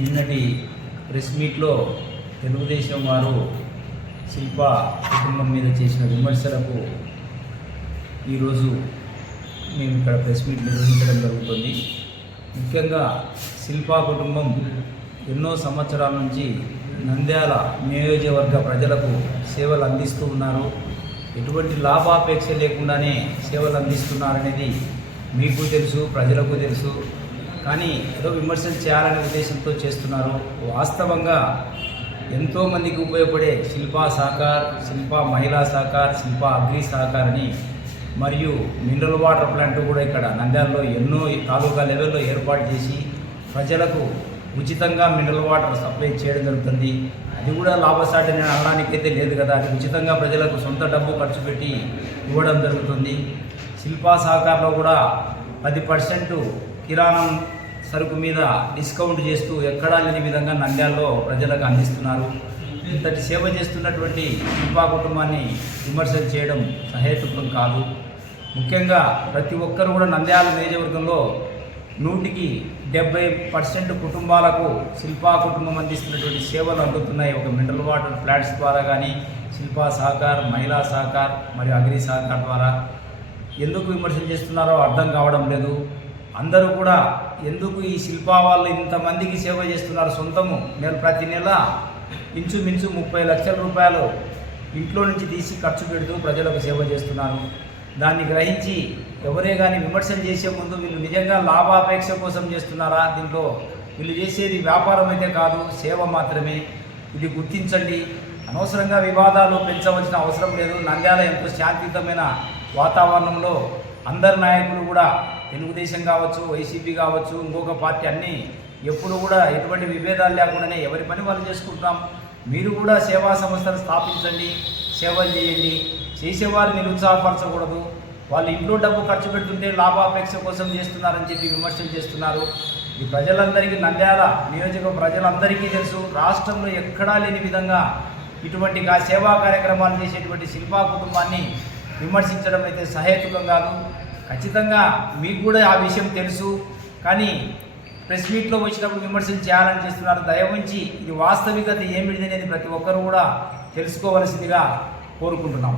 నిన్నటి ప్రెస్ మీట్లో తెలుగుదేశం వారు శిల్ప కుటుంబం మీద చేసిన విమర్శలకు ఈరోజు మేము ఇక్కడ ప్రెస్ మీట్ నిర్వహించడం జరుగుతుంది. ముఖ్యంగా శిల్పా కుటుంబం ఎన్నో సంవత్సరాల నుంచి నంద్యాల నియోజకవర్గ ప్రజలకు సేవలు అందిస్తూ ఉన్నారు. ఎటువంటి లాభాపేక్ష లేకుండానే సేవలు అందిస్తున్నారనేది మీకు తెలుసు ప్రజలకు తెలుసు. కానీ ఏదో విమర్శలు చేయాలనే ఉద్దేశంతో చేస్తున్నారు. వాస్తవంగా ఎంతోమందికి ఉపయోగపడే శిల్పా సహకార్ శిల్పా మహిళా సహకార్ శిల్పా అగ్రి సహకార్ అని మరియు మినరల్ వాటర్ ప్లాంట్ కూడా ఇక్కడ నంద్యాలలో ఎన్నో తాలూకా లెవెల్లో ఏర్పాటు చేసి ప్రజలకు ఉచితంగా మినరల్ వాటర్ సప్లై చేయడం జరుగుతుంది. అది కూడా లాభసాటి నేను అనడానికైతే లేదు కదా. అది ఉచితంగా ప్రజలకు సొంత డబ్బు ఖర్చు పెట్టి ఇవ్వడం జరుగుతుంది. శిల్పా సహకారంలో కూడా పది పర్సెంట్ కిరాణం సరుకు మీద డిస్కౌంట్ చేస్తూ ఎక్కడా లేని విధంగా నంద్యాలలో ప్రజలకు అందిస్తున్నారు. ఇంతటి సేవ చేస్తున్నటువంటి శిల్పా కుటుంబాన్ని విమర్శలు చేయడం సహేతుకం కాదు. ముఖ్యంగా ప్రతి ఒక్కరు కూడా నంద్యాల నియోజకవర్గంలో నూటికి డెబ్బై పర్సెంట్ కుటుంబాలకు శిల్పా కుటుంబం అందిస్తున్నటువంటి సేవలు అందుతున్నాయి. ఒక మినరల్ వాటర్ ఫ్లాట్స్ ద్వారా కానీ శిల్పా సహకార్ మహిళా సహకార్ మరియు అగ్రి సహకార్ ద్వారా. ఎందుకు విమర్శలు చేస్తున్నారో అర్థం కావడం లేదు. అందరూ కూడా ఎందుకు ఈ శిల్పా వాళ్ళు ఇంతమందికి సేవ చేస్తున్నారు సొంతము? నేను ప్రతి నెల ఇంచుమించు ముప్పై లక్షల రూపాయలు ఇంట్లో నుంచి తీసి ఖర్చు పెడుతూ ప్రజలకు సేవ చేస్తున్నారు. దాన్ని గ్రహించి ఎవరే కానీ విమర్శలు చేసే ముందు వీళ్ళు నిజంగా లాభాపేక్ష కోసం చేస్తున్నారా? దీంట్లో వీళ్ళు చేసేది వ్యాపారం అయితే కాదు సేవ మాత్రమే. ఇది గుర్తించండి. అనవసరంగా వివాదాలు పెంచవలసిన అవసరం లేదు. నంద్యాల ఎంతో శాంతియుతమైన వాతావరణంలో అందరు నాయకులు కూడా తెలుగుదేశం కావచ్చు వైసీపీ కావచ్చు ఇంకొక పార్టీ అన్నీ ఎప్పుడు కూడా ఎటువంటి విభేదాలు లేకుండానే ఎవరి పని వాళ్ళు చేసుకుంటున్నాం మీరు కూడా సేవా సంస్థలు స్థాపించండి సేవలు చేయండి. చేసేవారు నిరుత్సాహపరచకూడదు. వాళ్ళు ఇంట్లో డబ్బు ఖర్చు పెడుతుంటే లాభాపేక్ష కోసం చేస్తున్నారని చెప్పి విమర్శలు చేస్తున్నారు. ఈ ప్రజలందరికీ నంద్యాల నియోజక ప్రజలందరికీ తెలుసు రాష్ట్రంలో ఎక్కడా లేని విధంగా ఇటువంటి కా- సేవా కార్యక్రమాలు చేసేటువంటి శిల్పా కుటుంబాన్ని విమర్శించడం అయితే సహేతుకం కాదు. ఖచ్చితంగా మీకు కూడా ఆ విషయం తెలుసు. కానీ ప్రెస్ మీట్లో వచ్చినప్పుడు విమర్శలు చేయాలని చేస్తున్నారు. దయవుంచి ఇది వాస్తవికత ఏమిటి అనేది ప్రతి ఒక్కరు కూడా తెలుసుకోవలసిందిగా కోరుకుంటున్నాం.